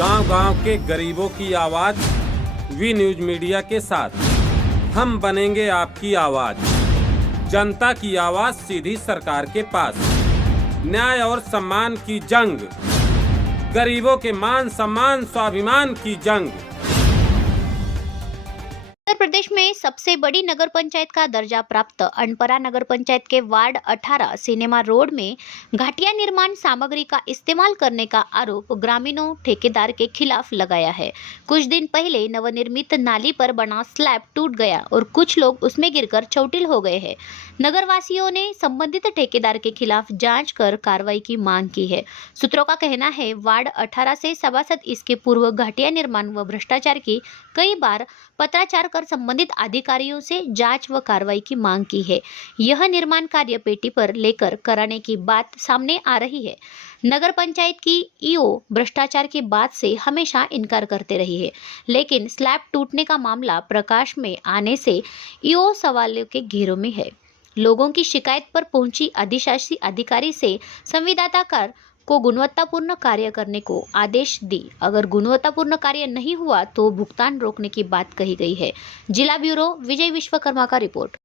गांव-गांव के गरीबों की आवाज वी न्यूज मीडिया के साथ हम बनेंगे आपकी आवाज। जनता की आवाज सीधी सरकार के पास। न्याय और सम्मान की जंग, गरीबों के मान सम्मान स्वाभिमान की जंग। उत्तर प्रदेश में सबसे बड़ी नगर पंचायत का दर्जा प्राप्त अनपरा नगर पंचायत के वार्ड 18 सिनेमा रोड में घटिया निर्माण सामग्री का इस्तेमाल करने का आरोप ग्रामीणों ठेकेदार के खिलाफ लगाया है। कुछ दिन पहले नवनिर्मित नाली पर बना स्लैब टूट गया और कुछ लोग उसमें गिरकर चोटिल हो गए हैं। नगरवासियों ने संबंधित ठेकेदार के खिलाफ जांच कर कार्रवाई की मांग की है। सूत्रों का कहना है वार्ड 18 से सभासद इसके पूर्व घटिया निर्माण व भ्रष्टाचार की कई बार पत्राचार कर संबंधित अधिकारियों से जांच व कार्रवाई की मांग की है। यह निर्माण कार्य पेटी पर लेकर कराने की बात सामने आ रही है। नगर पंचायत की ईओ भ्रष्टाचार की बात से हमेशा इनकार करते रही है, लेकिन स्लैब टूटने का मामला प्रकाश में आने से ईओ सवालों के घेरों में है। लोगों की शिकायत पर पहुंची अधिशासी अधिकारी से संविदाकार को गुणवत्तापूर्ण कार्य करने को आदेश दी। अगर गुणवत्तापूर्ण कार्य नहीं हुआ तो भुगतान रोकने की बात कही गई है। जिला ब्यूरो विजय विश्वकर्मा का रिपोर्ट।